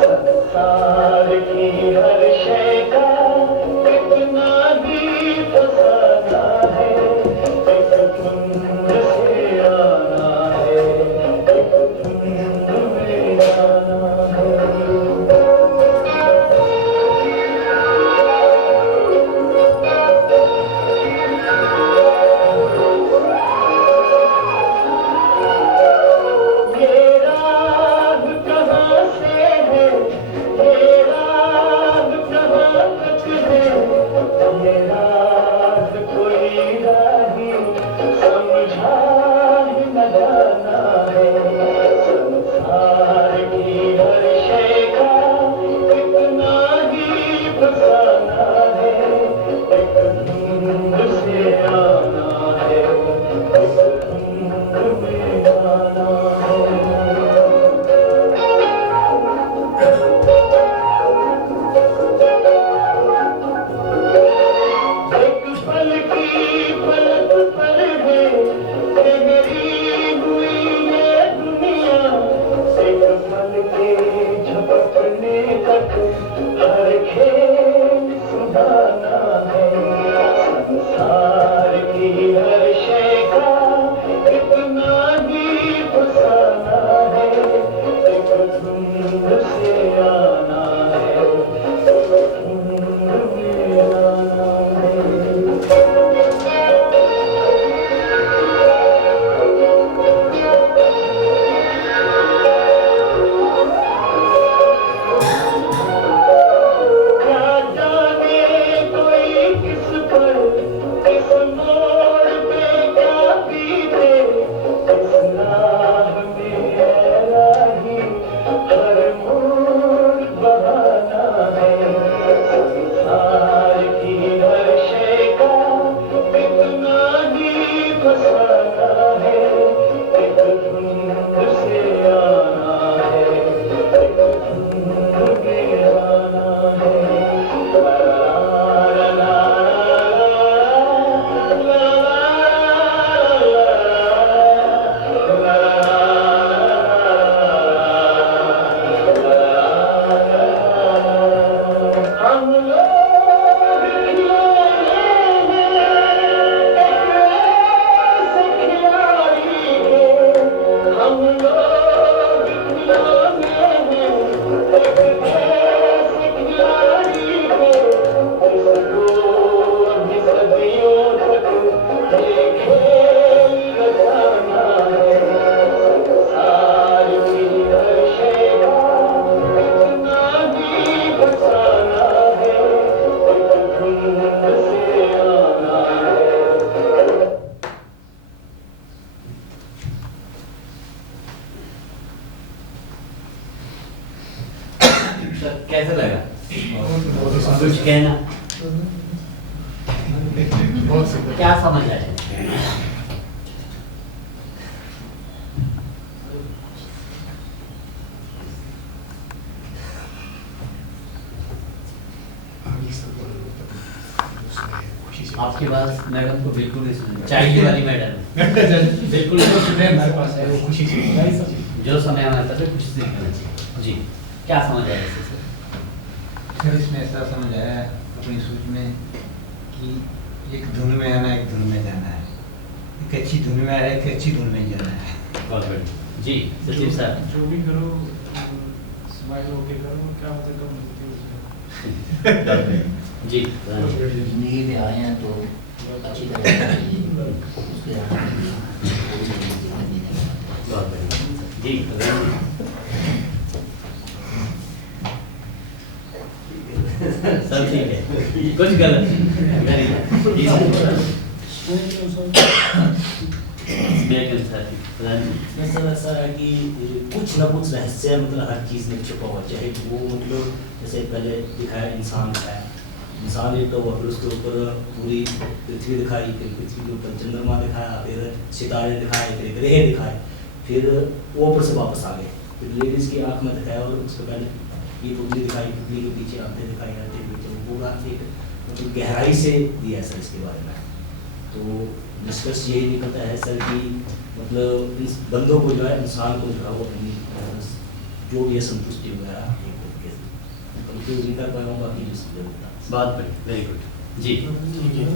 संसार की हर शय का कितना ही फसाना है, एक धुंध से आना है, एक धुंध में जाना है। ये राह कहाँ से है, ये राह कहाँ तक है, ये राह कोई राही समझा ही न जाना है। संसार की हर शय का कितना ही फसाना है, एक धुंध से आना है, एक धुंध में जाना है। एक पल की पलक पर है ठहरी हुई ये दुनिया, एक पल के झपकने तक हर खेल सुहाना है। संसार की हर शय का कितना ही फसाना है, एक धुंध से आना है, एक धुंध में आना है। क्या जाने कोई किस पर, किस मोड़ पे क्या बीते, किस राह में है राही हर मोड़ बहाना है। संसार की हर शय का कितना ही फसाना है, एक धुंध से आना है, एक धुंध में आना है। ला ला ला हम लोग खिलौने हैं एक ऐसे खिलाड़ी के, हम लोग खिलौने हैं एक ऐसे खिलाड़ी के, जिसको अभी सदियों तक ये खेल रचाना है। संसार की हर शय का कितना ही फसाना है, एक धुंध से आना है। सर कैसा लगा? कुछ कहना, क्या समझ आया? आपकी बात मैडम को बिल्कुल नहीं सुनी, चाहिए वाली मैडम बिल्कुल नहीं सुने। हमारे पास है वो खुशी से नहीं सब जो समय हमारे पास है कुछ सीखना चाहिए। जी, क्या समझ आया इससे सर? सर इसमें ऐसा समझ आया अपनी सोच में कि एक धुन में आना, एक धुन में जाना है, एक अच्छी धुन में आना है, एक अच्छी धुन में जाना है। बहुत बढ़िया। जी सचिव सर, जो भी करो स्माइल होके करो, क्या होता है कब मिलती है उसमें। जी जिंदगी में आए हैं तो अच्छी तरह से जिए, उसके आगे कोई जीवन जीने का। बहुत बढ़िया। जी सब ठीक है, कुछ गलत नहीं। जी मेरे के अनुसार ठीक। प्रधान जी, इसमें सर ऐसा है कि कुछ ना कुछ रहस्य मतलब हर चीज़ में छुपा हुआ, चाहे वो मतलब जैसे पहले दिखाया इंसान है, इंसान एक तो फिर उसके ऊपर पूरी पृथ्वी दिखाई, फिर पृथ्वी के ऊपर चंद्रमा दिखाया, फिर सितारे दिखाए, फिर ग्रह दिखाए, फिर वो ऊपर से वापस आ गए, फिर लेडीज़ की आँख में दिखाया और उसके पहले ये पुतली दिखाई, पुतली के पीछे आंखें दिखाई, आंखें के पीछे वो पूरा एक मतलब गहराई से दिया सर इसके बारे में। तो निष्कर्ष यही निकलता है सर कि मतलब इस बंदों को जो है, इंसान को जो है वो अपनी जो भी है संतुष्टि वगैरह ये करके कंक्लूड नहीं कर पाया हूँ, बाकी जो समझ होता है। बहुत बढ़िया, वेरी गुड जी।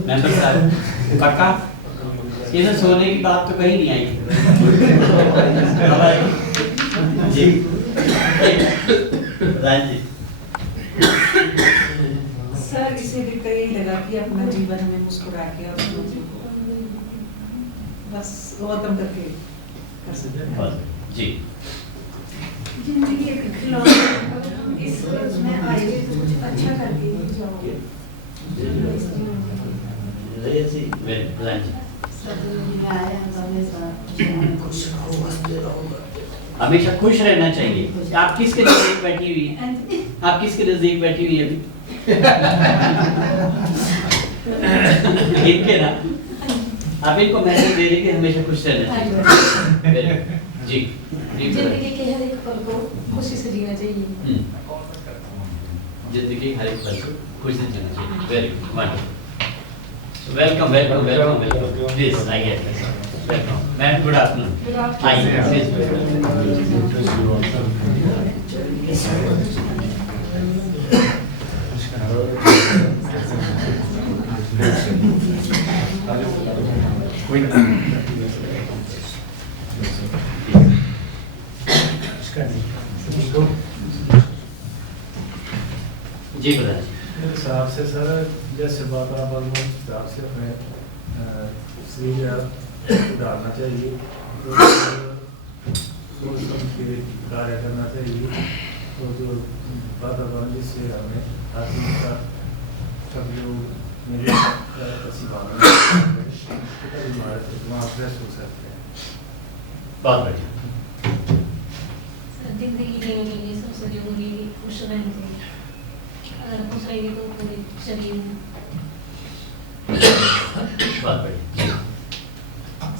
मेंबर साहब पक्का ये तो सोने की बात तो कहीं नहीं आई जी। प्रधान जी सर इसे भी तो यही लगा कि अपना जीवन में मुस्कुरा के और बस गौतम करके कर सकते हैं। बहुत बढ़िया। जी जिंदगी एक खिलौना, इस उसमें आए तो कुछ अच्छा करके जाओगे। वेरी प्रधान जी हमेशा खुश रहना चाहिए। आप किसके नजदीक बैठी हुई है? आप किसके नजदीक बैठी हुई है अभी? इनके ना आप इनको मैसेज दे देंगे हमेशा खुश रहना चाहिए। जी जिंदगी के हर एक पल को खुशी से जीना चाहिए। जिंदगी हर एक पल को खुशी से जीना चाहिए। Very wonderful. Welcome welcome welcome welcome please आइए। Welcome ma'am, good afternoon. आइए जी प्रधान जी। मेरे हिसाब से सर जैसे वातावरण के हिसाब से हमें शरीर डालना चाहिए, तो सोच समझ के कार्य करना चाहिए, तो जो वातावरण जिससे हमें आत्मिकता सब जो मेरे ऐसी भावना वहाँ फ्रेश हो सकते हैं। बहुत बढ़िया। जिंदगी जीने के लिए सबसे जरूरी खुश रहना चाहिए। अगर खुश रहेंगे तो पूरे शरीर में। बहुत बढ़िया।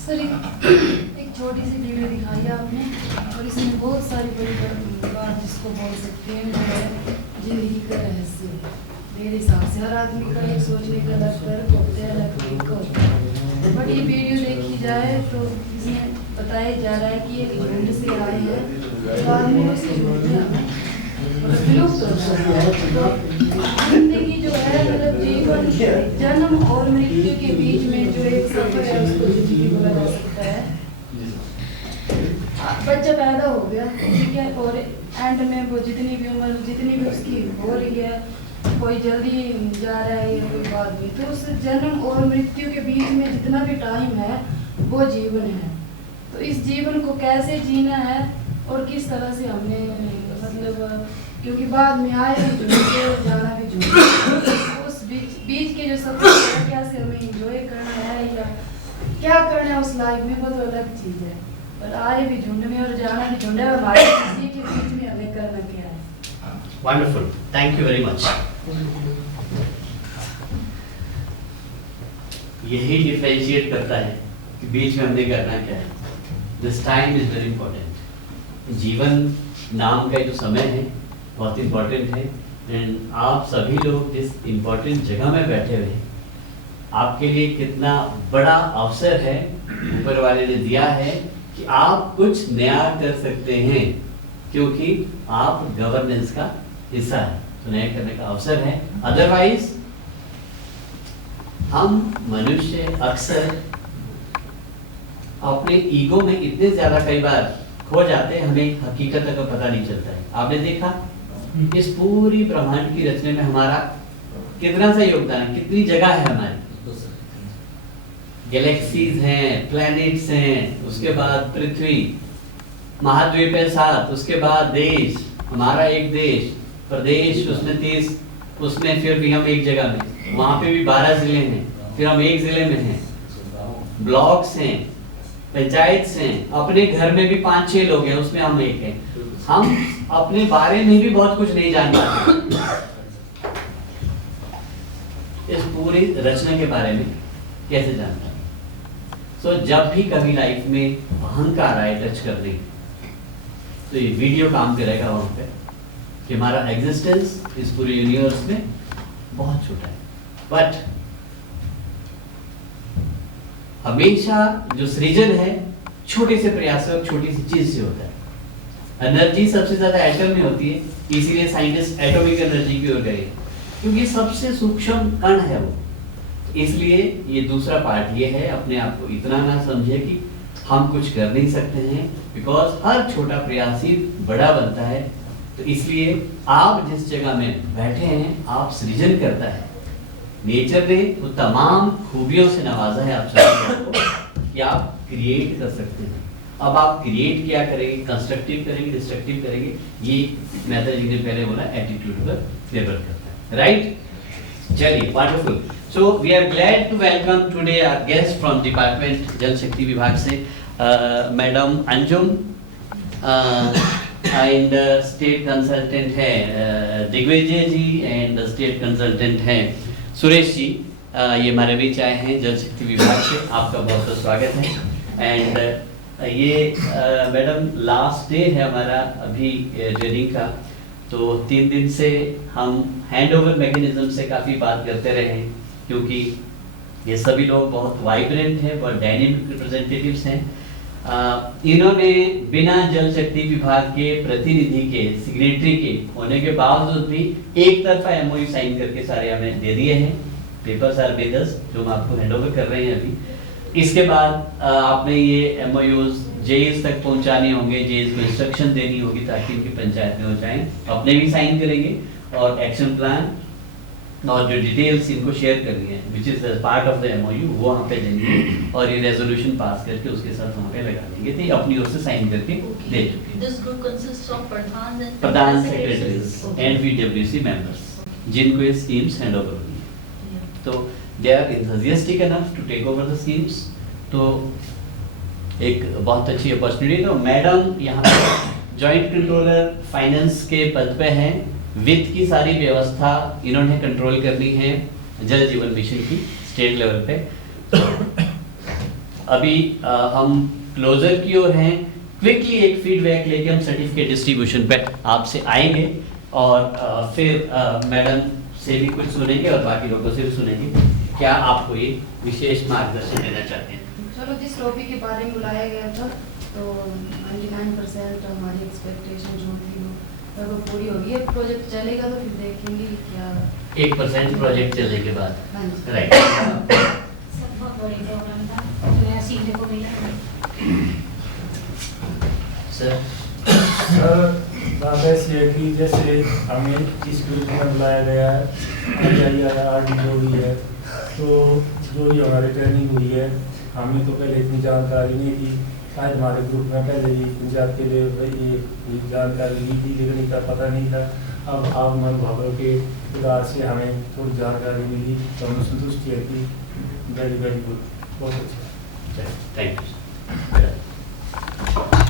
सर एक छोटी सी वीडियो दिखाई है आपने, और इसमें बहुत सारी बड़ी बात जिसको बोल सकते हैं वो है जिंदगी का रहस्य। मेरे हिसाब से हर आदमी का एक सोचने का अलग होता है, अलग तरीका होता है। बट ये वीडियो देखी जाए तो इसमें बताया जा रहा है कि एक झुंड से आए हैं, तो आदमी उसके झुंड में विलुप्त हो जाता है। तो जिंदगी जो है मतलब जीवन जन्म और मृत्यु के बीच में जो एक सफर है उसको जिंदगी बोला जा सकता है। बच्चा पैदा हो गया, ठीक है, और एंड में वो जितनी भी उम्र जितनी भी उसकी हो रही है, कोई जल्दी जा रहा है या कोई बात नहीं, तो उस जन्म और मृत्यु के बीच में जितना भी टाइम है वो जीवन है। तो इस जीवन को कैसे जीना है और किस तरह से हमने मतलब, क्योंकि बाद में आए भी झूठे और जाना भी झूठे, उस बीच के जो सफर है कैसे हमें एंजॉय करना है या क्या करना है उस लाइफ में, वो तो अलग चीज़ है। पर आए भी झुंड में और जाना भी झुंड है, और हमारे किसी के बीच में हमें करना क्या है। Wonderful, thank you very much. यही डिफरेंशिएट करता है कि बीच में हमने करना क्या है। This time is very important. जीवन नाम का जो समय है बहुत इंपॉर्टेंट है, एंड आप सभी लोग जिस इम्पोर्टेंट जगह में बैठे हुए हैं, आपके लिए कितना बड़ा अवसर है ऊपर वाले ने दिया है कि आप कुछ नया कर सकते हैं, क्योंकि आप गवर्नेंस का हिस्सा है, तो नया करने का अवसर है। अदरवाइज हम मनुष्य अक्सर अपने ईगो में इतने ज्यादा कई बार खो जाते हैं, हमें हकीकत का पता नहीं चलता है। आपने देखा इस पूरी ब्रह्मांड की रचने में हमारा कितना सा योगदान है, कितनी जगह है हमारी, गैलेक्सीज हैं, प्लैनेट्स हैं, उसके बाद पृथ्वी, महाद्वीप है 7, उसके बाद देश, हमारा एक देश, प्रदेश, उसमें 30, उसमें फिर भी हम एक जगह में, वहां पे भी 12 जिले हैं, फिर हम एक जिले में हैं, ब्लॉक्स हैं, पंचायत हैं, अपने घर में भी 5-6 लोग हैं, उसमें हम एक हैं। हम अपने बारे में भी बहुत कुछ नहीं जान पाते, इस पूरी रचना के बारे में कैसे जान पाते। सो जब भी कभी लाइफ में अहंकार आए टच करने, तो ये वीडियो काम करेगा वहां पे कि हमारा एग्जिस्टेंस इस पूरे यूनिवर्स में बहुत छोटा है, बट हमेशा जो सृजन है छोटे से प्रयास और छोटी सी चीज से होता है। एनर्जी सबसे ज्यादा एटम में होती है, इसीलिए साइंटिस्ट एटॉमिक एनर्जी की ओर गए, क्योंकि सबसे सूक्ष्म कण है वो। इसलिए ये दूसरा पार्ट ये है, अपने आप को इतना ना समझे कि हम कुछ कर नहीं सकते हैं, बिकॉज हर छोटा प्रयास ही बड़ा बनता है। तो इसलिए आप जिस जगह में बैठे हैं, आप सृजन करता है। नेचर ने वो तमाम खूबियों से नवाजा है आप सबको कि आप क्रिएट कर सकते हैं। अब आप क्रिएट क्या करेंगे, कंस्ट्रक्टिव करेंगे, डिस्ट्रक्टिव करेंगे, ये मेहता जी ने पहले बोला एटीट्यूड पर निर्भर करता है, राइट? चलिए, wonderful. So we are glad to welcome today our guest from department Jal Shakti विभाग से madam Anjum, and state consultant है Digvijay ji, and state consultant है सुरेश जी। ये हमारे बीच आए हैं जल शक्ति विभाग से, आपका बहुत बहुत स्वागत है। एंड ये मैडम लास्ट डे है हमारा अभी ट्रेनिंग का, तो 3 दिन से हम हैंडओवर मैकेनिज्म से काफ़ी बात करते रहे हैं, क्योंकि ये सभी लोग बहुत वाइब्रेंट हैं, बहुत डायनेमिक रिप्रेजेंटेटिव्स हैं। इन्होंने बिना जल शक्ति विभाग के प्रतिनिधि के, सेक्रेटरी के होने के बावजूद भी एक तरफा एमओयू साइन करके सारे हमें दे दिए हैं। पेपर्स आर विद अस, जो हम आपको हैंडओवर कर रहे हैं अभी। इसके बाद आपने ये एमओयूज जेईज तक पहुंचाने होंगे, जेईज में इंस्ट्रक्शन देनी होगी ताकि उनकी पंचायत में हो जाए, अपने भी साइन करेंगे, और एक्शन प्लान और जो डिटेल्स इनको शेयर करनी है which is part of the MOU, वो वहाँ पे देंगे, और ये रेजोल्यूशन पास करके उसके साथ वहाँ पे लगा देंगे। तो अपनी ओर से साइन करके दे चुके। This group consists of pradhan secretaries and VWC members, जिनको ये स्कीम्स हैंड ओवर हुई है, तो they are enthusiastic enough to take over the schemes। तो एक बहुत अच्छी अपॉर्चुनिटी। तो मैडम यहाँ पे जॉइंट कंट्रोलर फाइनेंस के पद पे हैं, वित्त की सारी व्यवस्था इन्होंने कंट्रोल करनी है जल जीवन मिशन की स्टेट लेवल पे। अभी हम क्लोजर की ओर हैं, क्विकली एक फीडबैक लेके हम सर्टिफिकेट डिस्ट्रीब्यूशन पे आपसे आएंगे, और फिर मैडम से भी कुछ सुनेंगे और बाकी लोगों से भी सुनेंगे। क्या आपको ये विशेष मार्गदर्शन देना चाहते हैं? चलो, जिस टॉपिक के बारे में बुलाया गया था, तो 99% हमारी एक्सपेक्टेशन जो थी वो पूरी होगी। ये प्रोजेक्ट चलेगा तो फिर देखेंगे क्या 1% प्रोजेक्ट चलने के बाद, हाँ जी। राइट। सब बहुत बड़ी प्रॉब्लम था जो यहाँ सीखने को मिला। सर बात ऐसी है कि जैसे हमें इस ग्रुप में बुलाया गया है, आरडी जो भी है, तो जो ये हमारी ट्रेनिंग हुई है, हमें तो पहले इतनी जानकारी नहीं थी। शायद हमारे ग्रुप में पहले ही पंजाब के लिए ये जानकारी ली थी, लेकिन इसका पता नहीं था। अब आप मन भावों के उदार से हमें थोड़ी जानकारी मिली, तो हमें संतुष्टि है कि वेरी वेरी गुड, बहुत अच्छा। Thank you.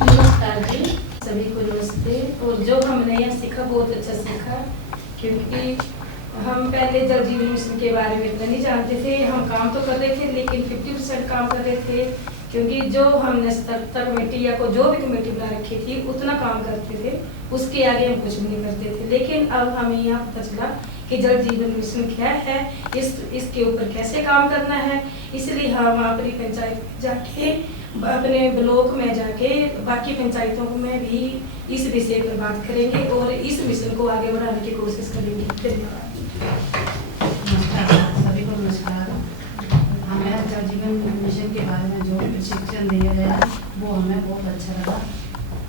नमस्कार जी, सभी को नमस्ते। और जो हमने यहाँ सीखा बहुत अच्छा सीखा, क्योंकि हम पहले जल जीवन मिशन के बारे में इतना नहीं जानते थे। हम काम तो कर रहे थे, लेकिन 50% काम कर रहे थे, क्योंकि जो हमने स्तर कमेटी या को जो भी कमेटी बना रखी थी उतना काम करते थे, उसके आगे हम कुछ भी नहीं करते थे। लेकिन अब हमें यहाँ पता चला कि जल जीवन मिशन क्या है, इसके ऊपर कैसे काम करना है। इसलिए हम अपनी पंचायत जाके, अपने ब्लॉक में जाके बाकी पंचायतों में भी इस विषय पर बात करेंगे और इस मिशन को आगे बढ़ाने की कोशिश करेंगे। धन्यवाद। सभी को नमस्कार। हमें जल जीवन मिशन के बारे में जो प्रशिक्षण दिया गया वो हमें बहुत अच्छा लगा।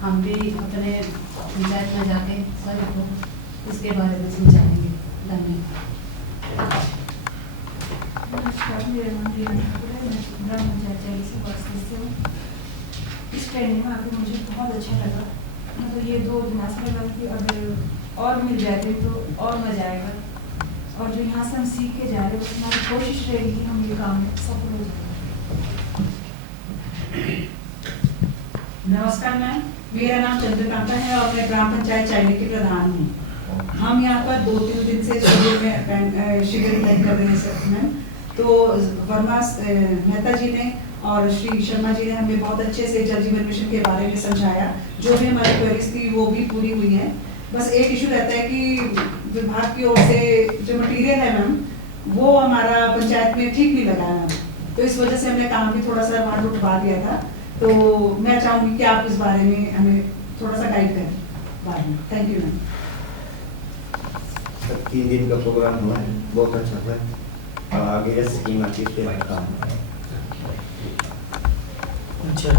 हम भी अपने पंचायत में जाके सभी को इसके बारे में समझाएंगे। धन्यवाद। नमस्कार, मेरा नाम रीना ठाकुर है, मैं ग्राम पंचायत से बात करती हूँ। इस ट्रेनिंग में आकर मुझे बहुत अच्छा लगा। मतलब ये 2 दिन ऐसा लगा कि अगर और मिल जाते तो और मजा आएगा, और जो यहाँ से हम सीख के जा रहे हैं उसमें हमारी कोशिश रहेगी कि हम ये काम में सफल हो जाए। नमस्कार मैम, मेरा नाम चंद्रकांता है और मैं ग्राम पंचायत चाइल्ड की प्रधान हूँ। हम यहाँ पर 2-3 दिन से शिविर में कर रहे हैं सर मैम। तो वर्मा मेहता जी ने और श्री शर्मा जी ने हमें बहुत अच्छे से जल जीवन मिशन के बारे में समझाया। जो भी हमारी क्वेरीज थी वो भी पूरी हुई है। बस एक इशू रहता है कि विभाग की ओर से जो मटेरियल है मैम, वो हमारा पंचायत में ठीक नहीं लगा है, तो इस वजह से हमने काम भी थोड़ा सा वहाँ उठवा दिया था। तो मैं चाहूँगी कि आप इस बारे में हमें थोड़ा सा गाइड करें बाद में। Thank you ma'am. 3 दिन का प्रोग्राम हुआ है, बहुत अच्छा था। और आगे स्कीम आती है काम। अच्छा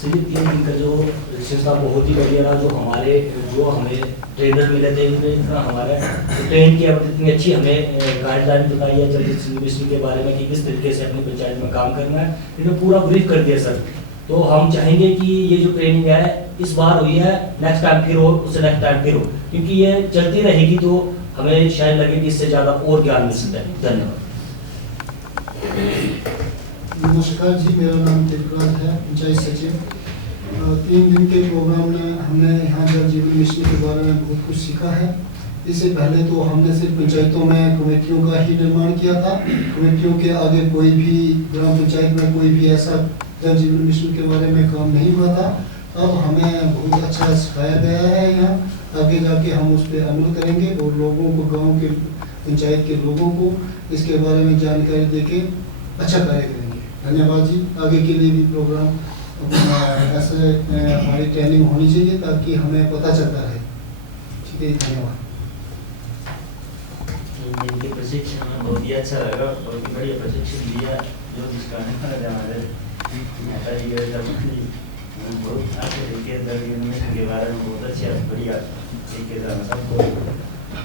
सर, 3 दिन का जो सेशन था बहुत ही बढ़िया रहा। जो हमें ट्रेनर मिले थे, इतना हमारा ट्रेन की अब इतनी अच्छी हमें गाइडलाइन बताई है जल जीवन मिशन के बारे में कि किस तरीके से अपनी पंचायत में काम करना है, इन्हें पूरा ब्रीफ कर दिया सर। तो हम चाहेंगे कि ये जो ट्रेनिंग है इस बार हुई है, नेक्स्ट टाइम फिर हो, उससे नेक्स्ट टाइम फिर हो, क्योंकि ये चलती रहेगी तो हमें शायद लगे कि इससे ज़्यादा और ज्ञान मिल सकता है। धन्यवाद। नमस्कार जी, मेरा नाम त्रिपुराज है, पंचायत सचिव। 3 दिन के प्रोग्राम में हमने यहाँ जल जीवन मिशन के बारे में बहुत कुछ सीखा है। इससे पहले तो हमने सिर्फ पंचायतों में कमेटियों का ही निर्माण किया था। कमेटियों के आगे कोई भी ग्राम पंचायत में कोई भी ऐसा जल जीवन मिशन के बारे में काम नहीं हुआ था। अब हमें बहुत अच्छा सिखाया गया है यहाँ, आगे जाके हम उस पर अमल करेंगे और लोगों को, गाँव के पंचायत के लोगों को इसके बारे में जानकारी देके अच्छा कार्य करेंगे। धन्यवाद जी। आगे के लिए भी प्रोग्राम ऐसे हमारी ट्रेनिंग होनी चाहिए ताकि हमें पता चलता रहे। ठीक है, धन्यवाद। इनके प्रशिक्षण में बहुत ही अच्छा लगा, बहुत ही बढ़िया प्रशिक्षण दिया। जो जिसका हमारे नेता जी बहुत अच्छे तरीके से जल जीवन मिशन के बारे में बहुत अच्छे बढ़िया तरीके से हम सबको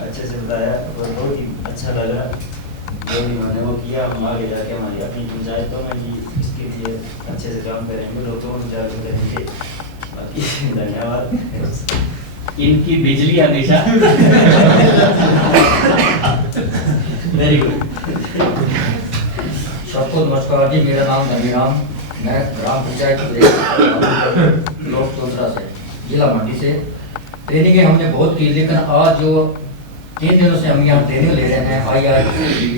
अच्छे से बताया और बहुत ही अच्छा लगा जो भी मैंने वो किया। हम आगे जाके हमारी अपनी पंचायतों में भी इसके लिए अच्छे से काम करेंगे, लोगों को जागरूक करेंगे। बाकी धन्यवाद। इनकी बिजली हमेशा वेरी गुड। सबको नमस्कार जी, मेरा नाम नवीराम, मैं ग्राम पंचायत ब्लॉक तोतरा से, जिला मंडी से। ट्रेनिंग हमने बहुत की, लेकिन आज जो 3 दिनों से हम यहाँ ट्रेनिंग ले रहे हैं IRCTV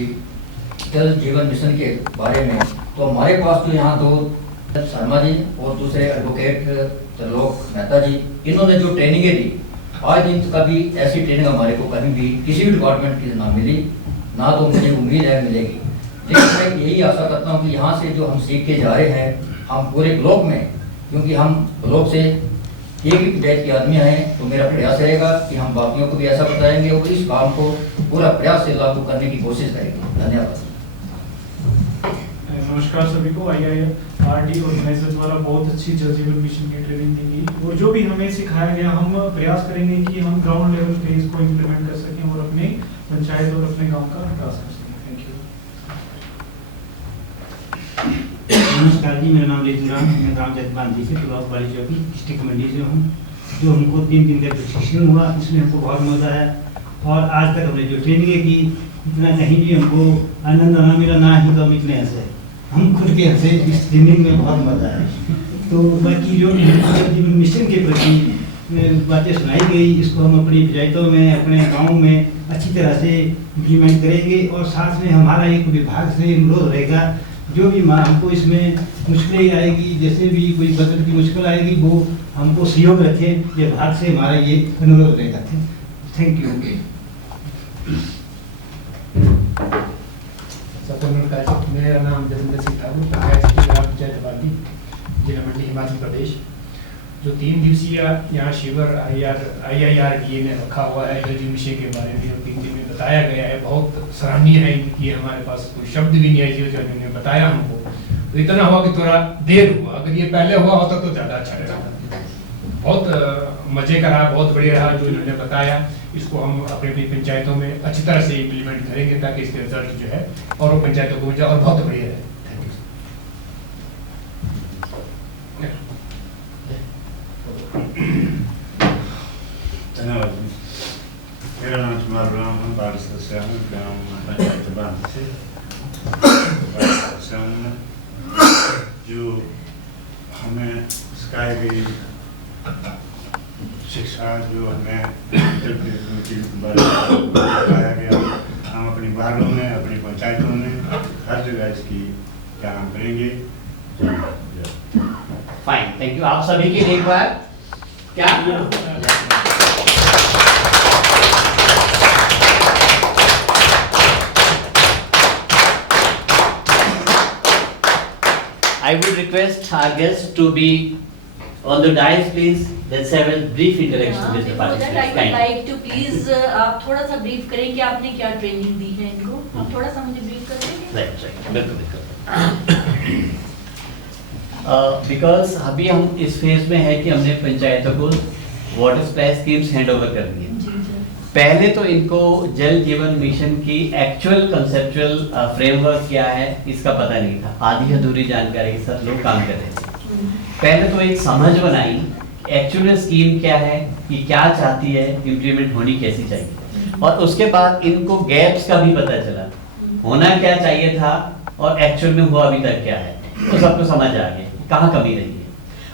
जल जीवन मिशन के बारे में, तो हमारे पास तो यहाँ 2 शर्मा जी और दूसरे एडवोकेट त्रिलोक मेहता जी, इन्होंने जो ट्रेनिंगें दी, आज दिन कभी ऐसी ट्रेनिंग हमारे को कहीं भी किसी भी डिपार्टमेंट की ना मिली, ना तो मुझे उम्मीद है मिलेगी। लेकिन मैं यही आशा करता हूँ कि यहाँ से जो हम सीख के जा रहे हैं, हम पूरे ब्लॉक में, क्योंकि हम ब्लॉक से एक ही पंचायत के आदमी हैं, तो मेरा प्रयास रहेगा कि हम बाकियों को भी ऐसा बताएंगे और इस काम को पूरा प्रयास से लागू करने की कोशिश करेंगे। धन्यवाद। नमस्कार सभी को। IIRD ऑर्गेनाइजर द्वारा बहुत अच्छी जल जीवन मिशन की ट्रेनिंग दी गई और जो भी हमें सिखाया गया, हम प्रयास करेंगे कि हम ग्राउंड लेवल पे इसको इम्प्लीमेंट कर सकें और अपने पंचायत और अपने गांव का विकास कर सकें। Thank you. नमस्कार जी, मेरा नाम रितुराम, मैं ग्राम जतबांधी से ब्लॉक वाली चौकी डिस्ट्रिक्ट मंडी से हूँ। जो हमको 3 दिन का प्रशिक्षण हुआ, इसमें हमको बहुत मजा आया और आज तक हमने जो ट्रेनिंग की, इतना कहीं भी हमको आनंद ना मिला, ना ही तो हम इतने हंसे, हम खुद के हंसे। इस ट्रेनिंग में बहुत मजा आया। तो बाकी जो जीवन मिशन के प्रति बातें सुनाई गई, इसको हम अपनी पंचायतों में, अपने गाँव में अच्छी तरह से इम्प्लीमेंट करेंगे। और साथ में हमारा एक विभाग से अनुरोध रहेगा, जो भी हमको इसमें मुश्किलें आएगी, जैसे भी कोई बजट की मुश्किल आएगी, वो हमको सहयोग रखें, विभाग से हमारा ये अनुरोध रहेगा। Thank you. मेरा नाम जतिंदर सिंह ठाकुर, पंचायत बाल्टी, जिला मंडी, हिमाचल प्रदेश। जो 3 दिवसीय यहाँ शिविर IIRDA ने रखा हुआ है जल जीवन मिशन के बारे में, जो 3 दिन में बताया गया है, बहुत सराहनीय है। ये हमारे पास कोई शब्द भी नहीं है जो उन्होंने बताया हमको। तो इतना हुआ कि थोड़ा देर हुआ, अगर ये पहले हुआ होता तो ज़्यादा अच्छा रहता। बहुत मजे का रहा, बहुत बढ़िया रहा जो इन्होंने बताया। इसको हम अपनी अपनी पंचायतों में अच्छी तरह से इम्प्लीमेंट करेंगे ताकि इसके रिजल्ट जो है और वो पंचायतों को मिल जाए और बहुत बढ़िया है। धन्यवाद। मेरा नाम कुमार राम है, बारिश से ग्राम पंचायत बांध से जो हमें सिखाई गई शिक्षा, जो हमें बताया गया, हम अपनी बालों में, अपनी पंचायतों में, हर जगह इसकी काम करेंगे। Fine, thank you. आप सभी के लिए एक बार क्या I would request our guests to be On the dais, please, let's have a brief interaction with the I participants. would like to please आप थोड़ा सा ब्रीफ करें कि आपने क्या ट्रेनिंग दी है इनको, आप थोड़ा सा मुझे ब्रीफ कर देंगे? Right, बिल्कुल। बिकॉज अभी हम इस फेज में है कि हमने पंचायतों को water supply schemes hand over कर दी है। पहले तो इनको जल जीवन मिशन की एक्चुअल कंसेप्चुअल फ्रेमवर्क क्या है इसका पता नहीं था, आधी अधूरी जानकारी के साथ लोग काम कर रहे थे। पहले तो एक समझ बनाई एक्चुअल स्कीम क्या है, ये क्या चाहती है, इम्प्लीमेंट होनी कैसी चाहिए, और उसके बाद इनको गैप्स का भी पता चला, होना क्या चाहिए था और एक्चुअल में हुआ अभी तक क्या है, तो सबको समझ आ गया कहाँ कमी रही है।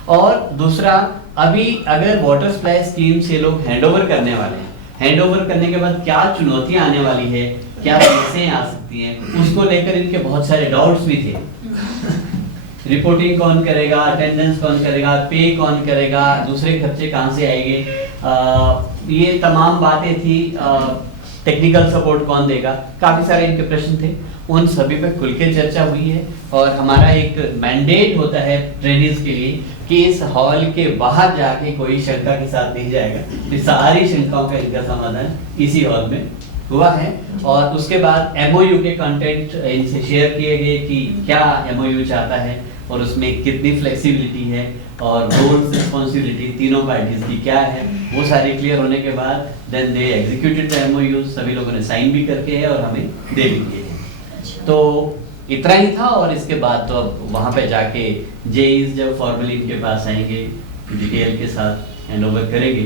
और दूसरा, अभी अगर वाटर सप्लाई स्कीम से लोग हैंडओवर करने वाले हैं, हैंडओवर करने के बाद क्या चुनौतियां आने वाली है, क्या समस्याएं आ सकती हैं, उसको लेकर इनके बहुत सारे डाउट्स भी थे। रिपोर्टिंग कौन करेगा, अटेंडेंस कौन करेगा, पे कौन करेगा, दूसरे खर्चे कहाँ से आएंगे, ये तमाम बातें थी। टेक्निकल सपोर्ट कौन देगा, काफ़ी सारे इनके प्रश्न थे, उन सभी पे खुल के चर्चा हुई है। और हमारा एक मैंडेट होता है ट्रेनिंग्स के लिए कि इस हॉल के बाहर जाके कोई शंका के साथ नहीं जाएगा, ये सारी शंकाओं का इनका समाधान इसी हॉल में हुआ है। और उसके बाद MOU के कंटेंट इनसे शेयर किए गए कि क्या MOU चाहता है और उसमें कितनी फ्लेक्सिबिलिटी है और रोल्स रिस्पॉन्सिबिलिटी तीनों पार्टीज की क्या है, वो सारे क्लियर होने के बाद then they executed the MOU, सभी लोगों ने साइन भी करके है और हमें दे भी दिए हैं। तो इतना ही था। और इसके बाद तो अब वहाँ पे जाके जेईज जब फॉर्मली इनके पास आएंगे डिटेल के साथ हैंड ओवर करेंगे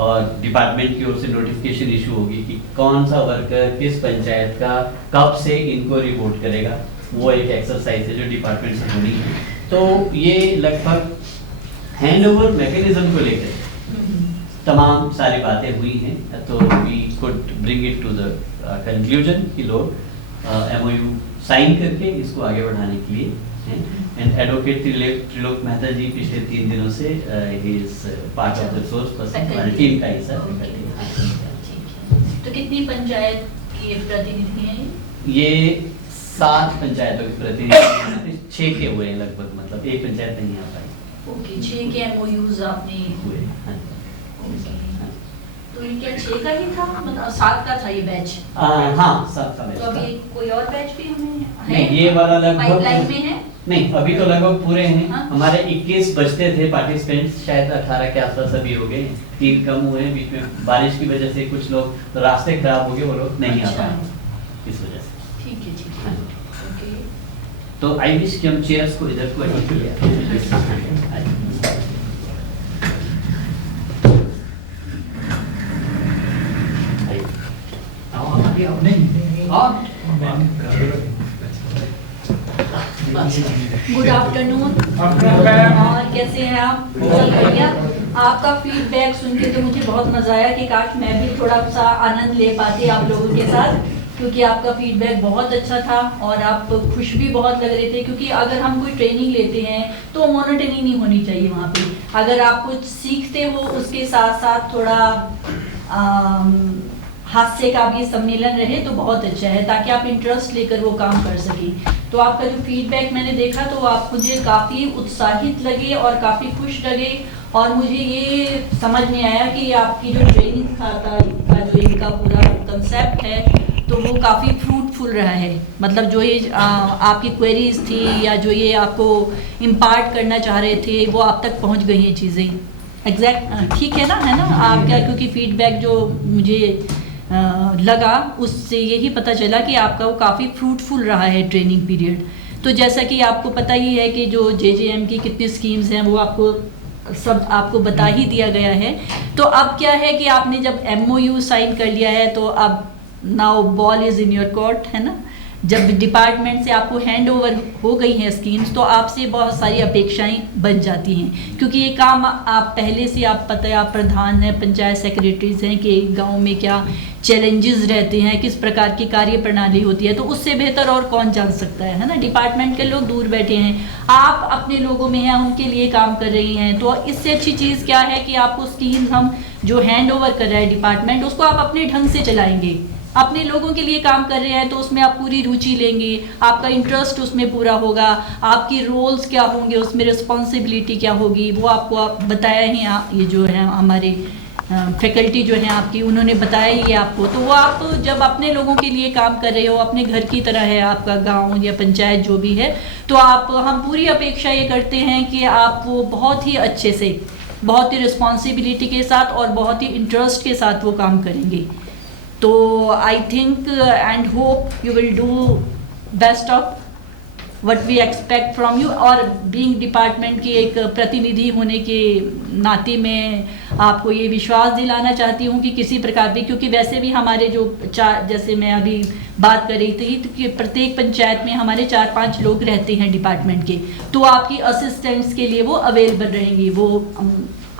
और डिपार्टमेंट की ओर से नोटिफिकेशन इशू होगी कि कौन सा वर्कर किस पंचायत का कब से इनको रिपोर्ट करेगा, वो एक एक्सरसाइज है जो डिपार्टमेंट से होनी है। तो ये लगभग हैंडओवर मैकेनिज्म को लेकर तमाम सारी बातें हुई हैं। तो we could bring it to the conclusion कि लोग MOU साइन करके इसको आगे बढ़ाने के लिए हैं। एंड एडवोकेट त्रिलोक मेहता जी पिछले 3 दिनों से he is part of the resource person, हमारी टीम का हिस्सा है। तो कितनी पंचायत के प्रतिनिधि हैं ये? 7 पंचायतों के प्रतिनिधि 6 के हुए हैं लगभग, मतलब एक पंचायत नहीं आ पाई। ओके, 6 के MOUs आपने हुए। तो ये क्या 6 का ही था, मतलब 7 का था ये बैच? हाँ, 7 का बैच तो अभी कोई और बैच भी हमें नहीं, ये वाला लगभग पाइपलाइन में है? नहीं, अभी तो लगभग पूरे हैं। हाँ? हमारे 21 बचते थे पार्टिसिपेंट्स, शायद 18 के आसपास अभी हो गए, 3 कम हुए हैं। बीच में बारिश की वजह से कुछ लोग रास्ते खराब हो गए, वो लोग नहीं आ पाए इस वजह से। ठीक है, ठीक है। ओके, तो आई विश कि हम चेयर्स को इधर को हटा दिया। Good afternoon. और कैसे हैं आप? सब बढ़िया। आपका फीडबैक सुन के तो मुझे बहुत मजा आया कि काश मैं भी थोड़ा सा आनंद ले पाती आप लोगों के साथ, क्योंकि आपका फीडबैक बहुत अच्छा था और आप खुश भी बहुत लग रहे थे। क्योंकि अगर हम कोई ट्रेनिंग लेते हैं तो मोनोटनी नहीं होनी चाहिए वहाँ पे। अगर आप कुछ सीखते हो उसके साथ साथ थोड़ा हास्य का भी सम्मेलन रहे तो बहुत अच्छा है, ताकि आप इंटरेस्ट लेकर वो काम कर सकें। तो आपका जो फीडबैक मैंने देखा तो आप मुझे काफ़ी उत्साहित लगे और काफ़ी खुश लगे, और मुझे ये समझ में आया कि आपकी जो ट्रेनिंग खाता का जो इनका पूरा कंसेप्ट है तो वो काफ़ी फ्रूटफुल रहा है। मतलब जो ये आपकी क्वेरीज थी या जो ये आपको इम्पार्ट करना चाह रहे थे वो आप तक पहुंच गई हैं चीज़ें। एग्जैक्ट ठीक है ना आपका, क्योंकि फीडबैक जो मुझे लगा उससे यही पता चला कि आपका वो काफ़ी फ्रूटफुल रहा है ट्रेनिंग पीरियड। तो जैसा कि आपको पता ही है कि जो JJM की कितनी स्कीम्स हैं वो आपको बता ही दिया गया है। तो अब क्या है कि आपने जब MOU साइन कर लिया है तो अब now ball is in your court, है ना। जब डिपार्टमेंट से आपको हैंड ओवर हो गई हैं स्कीम्स तो आपसे बहुत सारी अपेक्षाएं बन जाती हैं, क्योंकि ये काम आप पहले से आप पता है, आप प्रधान हैं, पंचायत सेक्रेटरीज हैं कि गांव में क्या चैलेंजेस रहते हैं, किस प्रकार की कार्य प्रणाली होती है। तो उससे बेहतर और कौन जान सकता है ना। डिपार्टमेंट के लोग दूर बैठे हैं, आप अपने लोगों में हैं, उनके लिए काम कर रही हैं। तो इससे अच्छी चीज़ क्या है कि आपको स्कीम्स हम जो हैंड ओवर कर रहा है डिपार्टमेंट उसको आप अपने ढंग से चलाएंगे, अपने लोगों के लिए काम कर रहे हैं तो उसमें आप पूरी रुचि लेंगे, आपका इंटरेस्ट उसमें पूरा होगा, आपकी रोल्स क्या होंगे, उसमें रिस्पॉन्सिबिलिटी क्या होगी, वो आपको आप बताया ही, ये जो है हमारे फैकल्टी जो है आपकी, उन्होंने बताया ही आपको। तो वो आप जब अपने लोगों के लिए काम कर रहे हो, अपने घर की तरह है आपका गांव या पंचायत जो भी है, तो हम पूरी अपेक्षा ये करते हैं कि आप वो बहुत ही अच्छे से, बहुत ही रिस्पॉन्सिबिलिटी के साथ और बहुत ही इंटरेस्ट के साथ वो काम करेंगे। तो I think and hope you will do best of what we expect from you. और बीइंग डिपार्टमेंट की एक प्रतिनिधि होने के नाते मैं आपको ये विश्वास दिलाना चाहती हूँ कि किसी प्रकार भी, क्योंकि वैसे भी हमारे जो जैसे मैं अभी बात कर रही थी तो कि प्रत्येक पंचायत में हमारे 4-5 लोग रहते हैं डिपार्टमेंट के, तो आपकी असिस्टेंट्स के लिए वो अवेलेबल रहेंगी, वो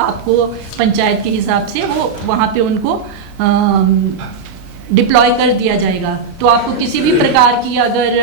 आपको पंचायत के हिसाब से वो वहाँ पे उनको डिप्लॉय कर दिया जाएगा। तो आपको किसी भी प्रकार की अगर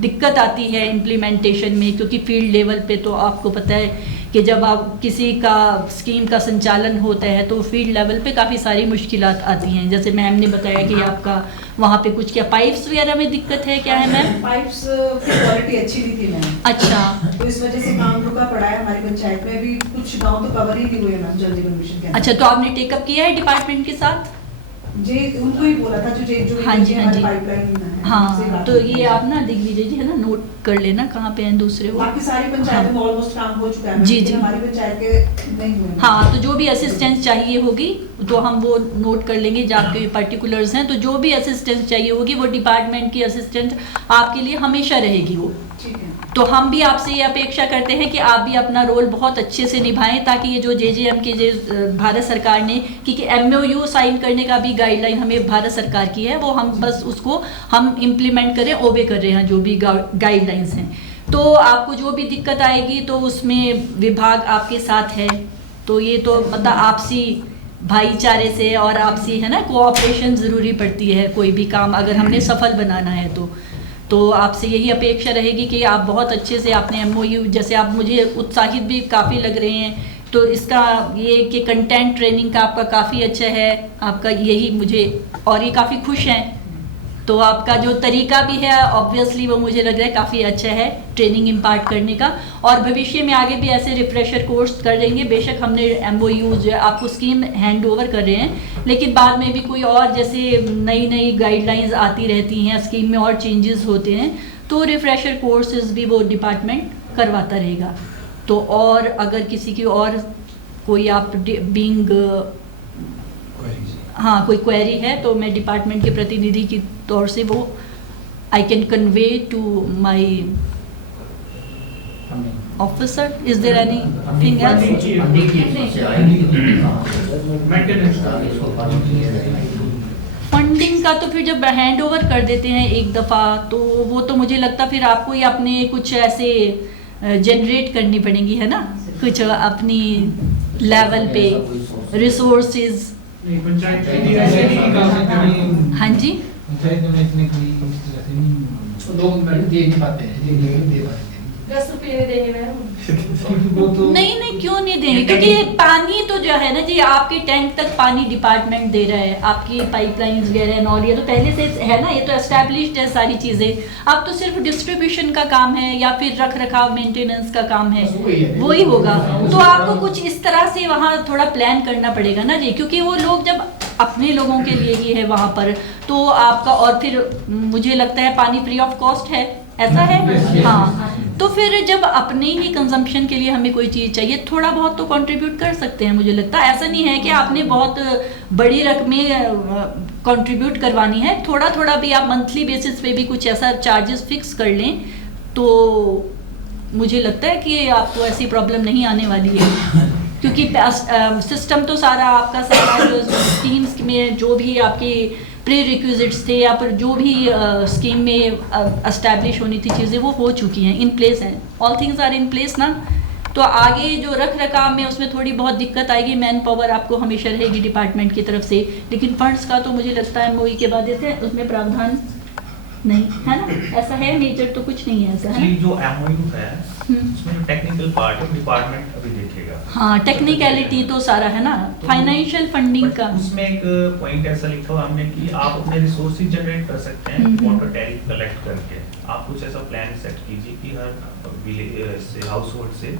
दिक्कत आती है इम्प्लीमेंटेशन में, क्योंकि फील्ड लेवल पे तो आपको पता है कि जब आप किसी का स्कीम का संचालन होता है तो फील्ड लेवल पे काफ़ी सारी मुश्किलात आती हैं। जैसे मैम ने बताया कि आपका वहाँ पे कुछ क्या पाइप्स वगैरह में दिक्कत है, क्या है मैम? पाइप्स की क्वालिटी अच्छी नहीं थी मैम। अच्छा, तो इस वजह से काम रुका पड़ा है हमारी पंचायत में, अभी कुछ गाँव तो कवर ही नहीं हुए मैम जल जीवन मिशन के। अच्छा, तो आपने टेकअप किया है डिपार्टमेंट के साथ? जी उनको ही बोला था जो हाँ जी, हाँ जी, पाइपलाइन। हाँ, तो ये आप ना दिग्विजय जी है ना, नोट कर लेना कहाँ पे हैं दूसरे वो। बाकी सारी पंचायतों में ऑलमोस्ट काम हो चुका है जी जी, हमारी पंचायत के नहीं हुए। हाँ, तो जो भी असिस्टेंस चाहिए होगी तो हम वो नोट कर लेंगे, जब आपके पर्टिकुलर्स हैं तो जो भी असिस्टेंस चाहिए होगी वो डिपार्टमेंट की असिस्टेंट आपके लिए हमेशा रहेगी वो। तो हम भी आपसे ये अपेक्षा करते हैं कि आप भी अपना रोल बहुत अच्छे से निभाएं, ताकि ये जो JJM के जो भारत सरकार ने, क्योंकि MOU साइन करने का भी गाइडलाइन हमें भारत सरकार की है, वो हम बस उसको हम इम्प्लीमेंट करें, ओबे कर रहे हैं जो भी गाइडलाइंस हैं। तो आपको जो भी दिक्कत आएगी तो उसमें विभाग आपके साथ है, तो ये तो मतलब आपसी भाईचारे से और आपसी है ना कोऑपरेशन ज़रूरी पड़ती है कोई भी काम अगर हमने सफल बनाना है तो आपसे यही अपेक्षा रहेगी कि आप बहुत अच्छे से आपने MOU, जैसे आप मुझे उत्साहित भी काफ़ी लग रहे हैं, तो इसका ये कि कंटेंट ट्रेनिंग का आपका काफ़ी अच्छा है, आपका यही मुझे, और ये काफ़ी खुश हैं, तो आपका जो तरीका भी है ऑब्वियसली वो मुझे लग रहा है काफ़ी अच्छा है ट्रेनिंग इम्पार्ट करने का, और भविष्य में आगे भी ऐसे रिफ्रेशर कोर्स कर लेंगे। बेशक हमने MOU जो है आपको स्कीम हैंड ओवर कर रहे हैं, लेकिन बाद में भी कोई और जैसे नई गाइडलाइंस आती रहती हैं, स्कीम में और चेंजेस होते हैं, तो रिफ्रेशर कोर्सेज भी वो डिपार्टमेंट करवाता रहेगा। तो और अगर किसी की और कोई आप बीइंग हाँ कोई क्वेरी है तो मैं डिपार्टमेंट के प्रतिनिधि की तौर से वो I can convey to my officer. Is there anything else? Funding का तो फिर जब हैंड ओवर कर देते हैं एक दफ़ा तो वो तो मुझे लगता फिर आपको ही अपने कुछ ऐसे जनरेट करनी पड़ेंगी, है ना, कुछ अपनी लेवल पे रिसोर्सेज। हाँ जी, पंचायत में इतने कोई लोग दे नहीं पाते हैं, 10 रुपये देने में नहीं क्यों नहीं देंगे, क्योंकि पानी तो जो है ना जी आपके टैंक तक पानी डिपार्टमेंट दे रहा है, आपकी पाइपलाइंस वगैरह और ये तो पहले से है ना, ये तो एस्टैब्लिश्ड है सारी चीज़ें, अब तो सिर्फ डिस्ट्रीब्यूशन का काम है या फिर रख रखाव मेंटेनेंस का काम है, वही होगा। तो आपको कुछ इस तरह से वहाँ थोड़ा प्लान करना पड़ेगा ना जी, क्योंकि वो लोग जब अपने लोगों के लिए ही है वहाँ पर तो आपका, और फिर मुझे लगता है पानी फ्री ऑफ कॉस्ट है, ऐसा है हाँ, तो फिर जब अपने ही कंजम्पशन के लिए हमें कोई चीज़ चाहिए थोड़ा बहुत तो कंट्रीब्यूट कर सकते हैं। मुझे लगता है ऐसा नहीं है कि आपने बहुत बड़ी रकमें कंट्रीब्यूट करवानी है, थोड़ा थोड़ा भी आप मंथली बेसिस पे भी कुछ ऐसा चार्जेस फिक्स कर लें तो मुझे लगता है कि आपको ऐसी प्रॉब्लम नहीं आने वाली है, क्योंकि सिस्टम तो सारा आपका सारा स्कीम्स में जो भी आपके प्री रिक्विजिट्स थे या फिर जो भी स्कीम में एस्टैब्लिश होनी थी चीज़ें वो हो चुकी हैं, इन प्लेस हैं, all things are in place ना। तो आगे जो रख रखाव में उसमें थोड़ी बहुत दिक्कत आएगी, मैन पावर आपको हमेशा रहेगी डिपार्टमेंट की तरफ से, लेकिन फंड्स का तो मुझे लगता है MOU के बाद जैसे उसमें प्रावधान नहीं है ना, ऐसा है मेजर तो कुछ नहीं है ऐसा है। जो MOU है उसमें जो टेक्निकल पार्ट है डिपार्टमेंट अभी देखेगा। हाँ, टेक्निकलिटी तो सारा है ना, फाइनेंशियल फंडिंग का। उसमें एक पॉइंट ऐसा लिखा हुआ हमने कि आप अपने रिसोर्सेज जनरेट कर सकते हैं वाटर टैरिफ कलेक्ट करके। आप कुछ ऐसा प्लान सेट कीजिए कि हर विलेज से हाउस होल्ड से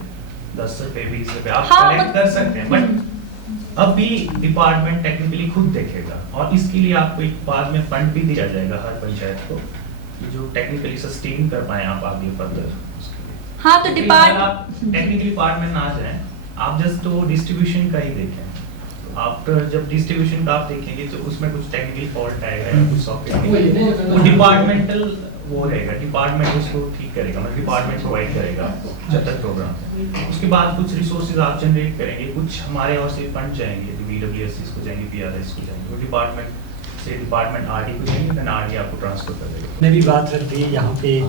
10 रुपए 20 रुपए आप कलेक्ट कर सकते हैं, बट अभी डिपार्टमेंट टेक्निकली खुद देखेगा और इसके लिए आपको एक बाद में फंड भी दिया जाएगा हर पंचायत को कि जो टेक्निकली सस्टेन कर पाए आप आगे फर्दर। हाँ, तो टेक्निकल डिपार्टमेंट ना जाए, आप जस्ट तो डिस्ट्रीब्यूशन का ही देखें। तो आफ्टर जब डिस्ट्रीब्यूशन का आप देखेंगे तो उसमें कुछ टेक्निकल फॉल्ट आएगा या कुछ सॉफ्टवेयर वो डिपार्टमेंटल वो रहेगा, डिपार्टमेंट उसको ठीक करेगा, मतलब डिपार्टमेंट प्रोवाइड करेगा जब तक प्रोग्राम। उसके बाद कुछ रिसोर्सेज आप जनरेट करेंगे, कुछ हमारे और से फंड जाएंगे, BWSC को जाएंगे, PRS को जाएंगे, वो डिपार्टमेंट से डिपार्टमेंट RD को जाएंगे, फिर RD आपको ट्रांसफर कर देगा। ने भी बात रख दी यहाँ पे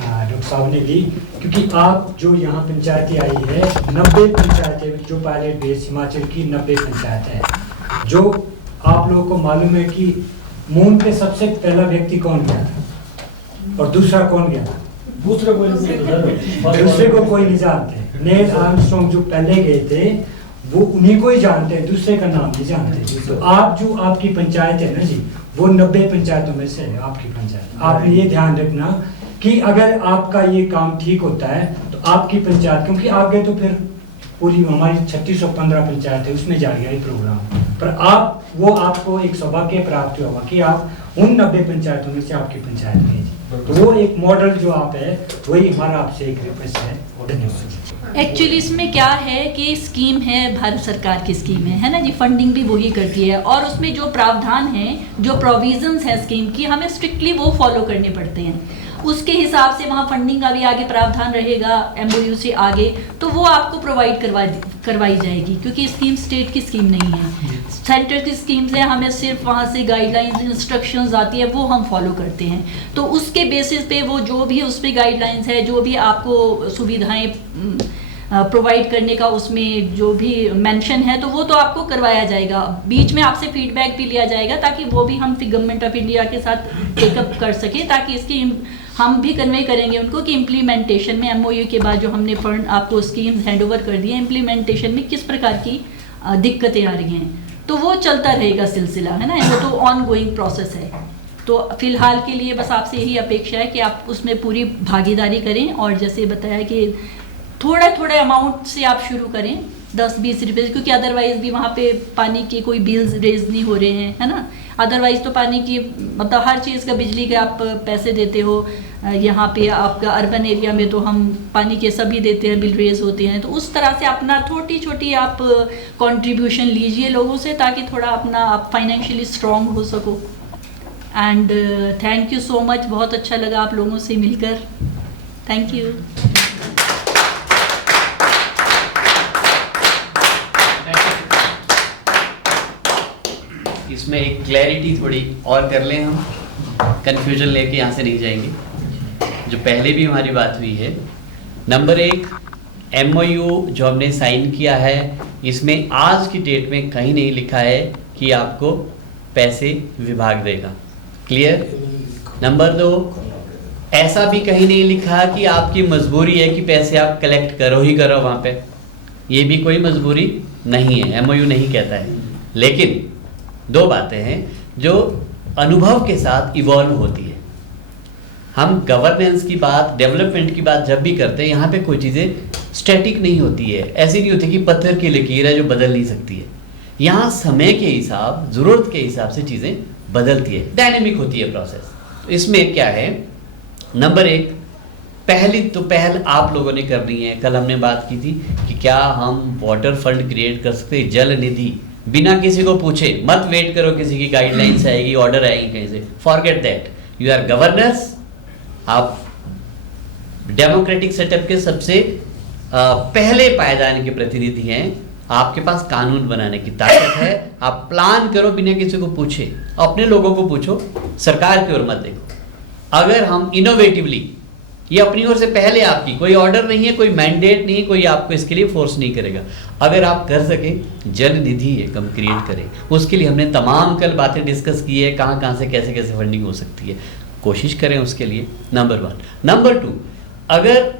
डॉक्टर साहब ने भी, क्योंकि आप जो यहाँ पंचायतें आई है 90 पंचायतें जो पायलट बेस हिमाचल की 90 पंचायत है, जो आप लोगों को मालूम है कि मून पे सबसे पहला व्यक्ति कौन गया था और दूसरा कौन गया था? दूसरे को कोई नहीं जानते। नील आर्मस्ट्रॉन्ग जो पहले गए थे वो उन्हीं को ही जानते हैं, दूसरे का नाम नहीं जानते। तो आप जो आपकी पंचायत है ना जी, वो 90 पंचायतों में से है आपकी पंचायत। आपने ये ध्यान रखना कि अगर आपका ये काम ठीक होता है तो आपकी पंचायत, क्योंकि आगे तो फिर पूरी हमारी 3615 पंचायत है उसमें जाएगा ये प्रोग्राम, पर आप वो आपको एक सौभाग्य प्राप्त होगा कि आप उन 90 पंचायतों में से आपकी पंचायत में, तो वो एक मॉडल जो आप है वही हमारा आपसे एक रिक्वेस्ट है। धन्यवाद। एक्चुअली इसमें क्या है कि स्कीम है, भारत सरकार की स्कीम है ना जी, फंडिंग भी वही करती है और उसमें जो प्रावधान है, जो प्रोविजंस है स्कीम की, हमें स्ट्रिक्टली वो फॉलो करने पड़ते हैं। उसके हिसाब से वहाँ फंडिंग का भी आगे प्रावधान रहेगा MOU से आगे, तो वो आपको प्रोवाइड करवाई जाएगी, क्योंकि स्कीम स्टेट की स्कीम नहीं है, सेंटर की स्कीम से हमें सिर्फ वहाँ से गाइडलाइंस इंस्ट्रक्शंस आती है, वो हम फॉलो करते हैं। तो उसके बेसिस पे वो जो भी उस पर गाइडलाइंस है, जो भी आपको सुविधाएं प्रोवाइड करने का उसमें जो भी मेंशन है, तो वो तो आपको करवाया जाएगा। बीच में आपसे फीडबैक भी लिया जाएगा ताकि वो भी हम गवर्नमेंट ऑफ इंडिया के साथ टेकअप कर सके, ताकि इसकी हम भी कन्वे करेंगे उनको कि इम्प्लीमेंटेशन में MOU के बाद जो हमने फंड आपको स्कीम्स हैंड ओवर कर दी है, इम्प्लीमेंटेशन में किस प्रकार की दिक्कतें आ रही हैं, तो वो चलता रहेगा सिलसिला, है ना, वो तो ऑन गोइंग प्रोसेस है। तो फिलहाल के लिए बस आपसे यही अपेक्षा है कि आप उसमें पूरी भागीदारी करें, और जैसे बताया कि थोड़े अमाउंट से आप शुरू करें, 10-20 रुपये, क्योंकि अदरवाइज़ भी वहाँ पे पानी के कोई बिल्स रेज नहीं हो रहे हैं, है ना। अदरवाइज़ तो पानी की मतलब हर चीज़ का, बिजली के आप पैसे देते हो, यहाँ पे आपका अर्बन एरिया में तो हम पानी के सभी देते हैं, बिल रेज होते हैं, तो उस तरह से अपना छोटी आप कंट्रीब्यूशन लीजिए लोगों से, ताकि थोड़ा अपना आप फाइनेंशियली स्ट्रॉन्ग हो सको। And thank you so much, बहुत अच्छा लगा आप लोगों से मिलकर, थैंक यू। इसमें एक क्लैरिटी थोड़ी और कर लें, हम कन्फ्यूजन लेके यहाँ से नहीं जाएंगे। जो पहले भी हमारी बात हुई है, नंबर 1 MOU जो हमने साइन किया है, इसमें आज की डेट में कहीं नहीं लिखा है कि आपको पैसे विभाग देगा, क्लियर। नंबर 2, ऐसा भी कहीं नहीं लिखा कि आपकी मजबूरी है कि पैसे आप कलेक्ट करो ही करो वहाँ पे, ये भी कोई मजबूरी नहीं है, MOU नहीं कहता है। लेकिन 2 बातें हैं जो अनुभव के साथ इवॉल्व होती है। हम गवर्नेंस की बात, डेवलपमेंट की बात जब भी करते हैं, यहाँ पे कोई चीज़ें स्टैटिक नहीं होती है, ऐसी नहीं होती कि पत्थर की लकीर है जो बदल नहीं सकती है। यहाँ समय के हिसाब, ज़रूरत के हिसाब से चीज़ें बदलती है, डायनेमिक होती है प्रोसेस। तो इसमें क्या है, नंबर 1 पहल आप लोगों ने करनी है। कल हमने बात की थी कि क्या हम वाटर फंड क्रिएट कर सकते, जल निधि, बिना किसी को पूछे। मत वेट करो किसी की गाइडलाइंस आएगी, ऑर्डर आएगी कहीं से, forget that. You are governors, आप डेमोक्रेटिक सेटअप के सबसे पहले पायदान के प्रतिनिधि हैं। आपके पास कानून बनाने की ताकत है, आप प्लान करो बिना किसी को पूछे, अपने लोगों को पूछो, सरकार की ओर मत देखो। अगर हम इनोवेटिवली, ये अपनी ओर से पहले, आपकी कोई ऑर्डर नहीं है, कोई मैंडेट नहीं है, कोई आपको इसके लिए फोर्स नहीं करेगा। अगर आप कर सके, जल निधि एकम क्रिएट करें। उसके लिए हमने तमाम कल बातें डिस्कस की है, कहाँ से कैसे कैसे फंडिंग हो सकती है, कोशिश करें उसके लिए, नंबर 1। नंबर 2, अगर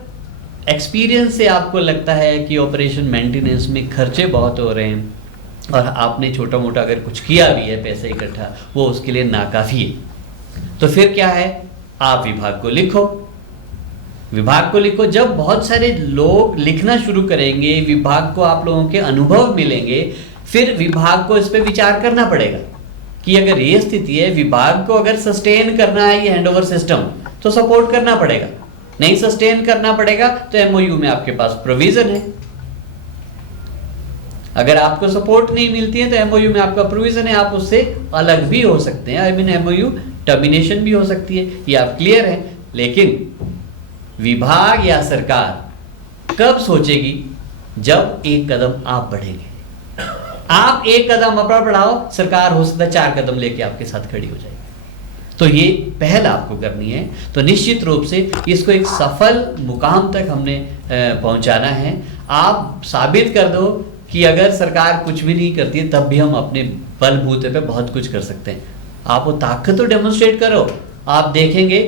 एक्सपीरियंस से आपको लगता है कि ऑपरेशन मेंटेनेंस में खर्चे बहुत हो रहे हैं और आपने छोटा मोटा अगर कुछ किया भी है पैसा इकट्ठा, वो उसके लिए नाकाफ़ी है, तो फिर क्या है, आप विभाग को लिखो। विभाग को लिखो। जब बहुत सारे लोग लिखना शुरू करेंगे, विभाग को आप लोगों के अनुभव मिलेंगे, फिर विभाग को इस पर विचार करना पड़ेगा कि अगर ये स्थिति है, विभाग को अगर सस्टेन करना है ये हैंडओवर सिस्टम, तो सपोर्ट करना पड़ेगा। नहीं सस्टेन करना पड़ेगा तो एमओयू में आपके पास प्रोविजन है। अगर आपको सपोर्ट नहीं मिलती है तो एमओयू में आपका प्रोविजन है, आप उससे अलग भी हो सकते हैं। आई मीन एमओयू टर्मिनेशन भी हो सकती है, ये आप क्लियर है। लेकिन विभाग या सरकार कब सोचेगी, जब एक कदम आप बढ़ेंगे। आप एक कदम अपना बढ़ाओ, सरकार हो सकता है 4 कदम लेके आपके साथ खड़ी हो जाएगी। तो ये पहल आपको करनी है। तो निश्चित रूप से इसको एक सफल मुकाम तक हमने पहुंचाना है। आप साबित कर दो कि अगर सरकार कुछ भी नहीं करती है तब भी हम अपने बलबूते पे बहुत कुछ कर सकते हैं। आप वो ताकत तो डेमोन्स्ट्रेट करो, आप देखेंगे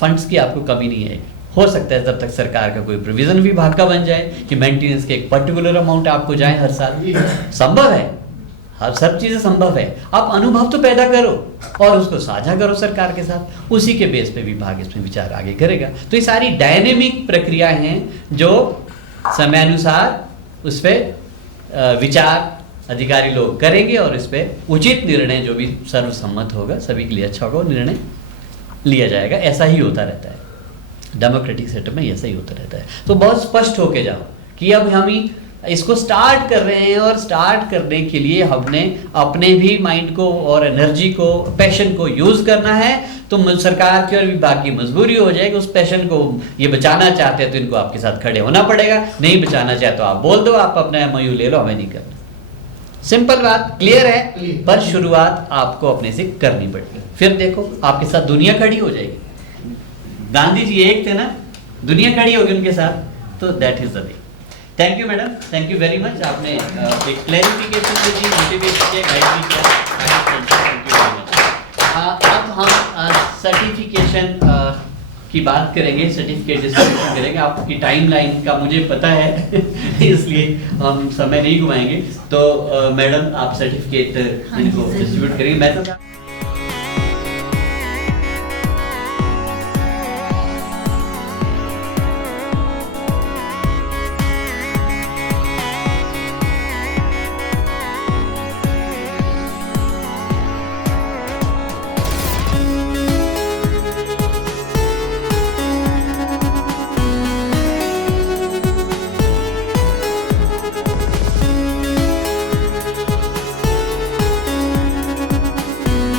फंड्स की आपको कमी नहीं आएगी। हो सकता है तब तक सरकार का कोई प्रोविजन विभाग का बन जाए कि मेंटेनेंस के एक पर्टिकुलर अमाउंट आपको जाए हर साल। संभव है, हर सब चीज़ें संभव है। आप अनुभव तो पैदा करो और उसको साझा करो सरकार के साथ, उसी के बेस पे विभाग इसमें विचार आगे करेगा। तो ये सारी डायनेमिक प्रक्रियाएं हैं जो समयानुसार उस पर विचार अधिकारी लोग करेंगे और इस पर उचित निर्णय जो भी सर्वसम्मत होगा, सभी के लिए अच्छा होगा, निर्णय लिया जाएगा। ऐसा ही होता रहता है डेमोक्रेटिक सेटअप में, ऐसा ही होता रहता है। तो बहुत स्पष्ट होके जाओ कि अब हम ही इसको स्टार्ट कर रहे हैं और स्टार्ट करने के लिए हमने अपने भी माइंड को और एनर्जी को, पैशन को यूज करना है। तो सरकार की और विभाग की मजबूरी हो जाएगी, उस पैशन को ये बचाना चाहते हैं तो इनको आपके साथ खड़े होना पड़ेगा। नहीं बचाना चाहते तो आप बोल दो, आप अपना एमओयू ले लो, हमें नहीं करना। सिंपल बात, क्लियर है। पर शुरुआत आपको अपने से करनी पड़ेगी, फिर देखो आपके साथ दुनिया खड़ी हो जाएगी। गांधी जी एक थे ना, दुनिया खड़ी होगी उनके साथ। तो that is the way. Thank you madam, thank you very much. आपने एक क्लैरिफिकेशन भी दी, मोटिवेट किया, गाइड भी किया। Thank you very much. अब हम सर्टिफिकेशन की बात करेंगे, सर्टिफिकेट डिस्ट्रीब्यूशन करेंगे। आपकी टाइमलाइन का मुझे पता है इसलिए हम समय नहीं घुमाएंगे। तो मैडम आप सर्टिफिकेट इनको डिस्ट्रीब्यूट करेंगे। मैं तो Thank you.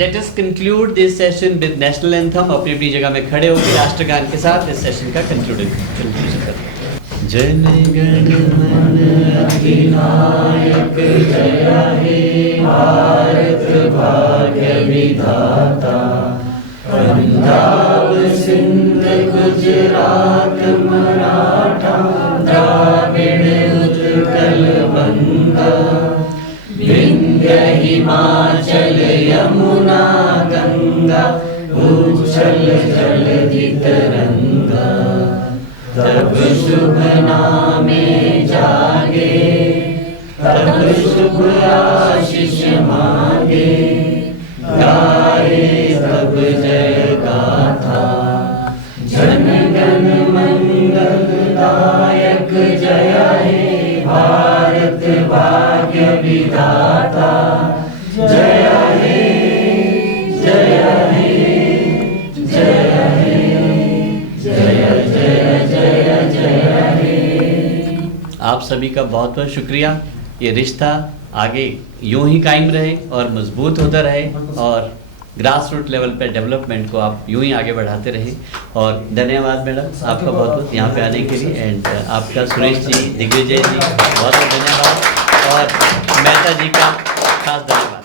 let us conclude this session with national anthem. अपनी अपनी जगह में खड़े होकर राष्ट्रगान के साथ इस सेशन का conclusion करते हैं. जन गण मन अधिनायक जय हे भारत भाग्य विधाता. पंजाब सिंध गुजरात मराठा द्राविड़ उत्कल बंगा. विंध्य हिमाचल यमुना गंगा उच्छल जलधि तरंगा. तब शुभ नामे जागे तब शुभ आशीष मांगे. गाए तब जय गाथा. जन गण मंगलदायक जय हे भारत भाग्य विधाता. जय हे जय हे जय हे जय जय जय जय हे. आप सभी का बहुत बहुत शुक्रिया. ये रिश्ता आगे यूं ही कायम रहे और मजबूत होता रहे और ग्रास रूट लेवल पे डेवलपमेंट को आप यूं ही आगे बढ़ाते रहे. और धन्यवाद मैडम आपका बहुत बहुत यहाँ पे आने के लिए. एंड आपका सुरेश जी, दिग्विजय जी बहुत बहुत धन्यवाद और मेहता जी का खास धन्यवाद.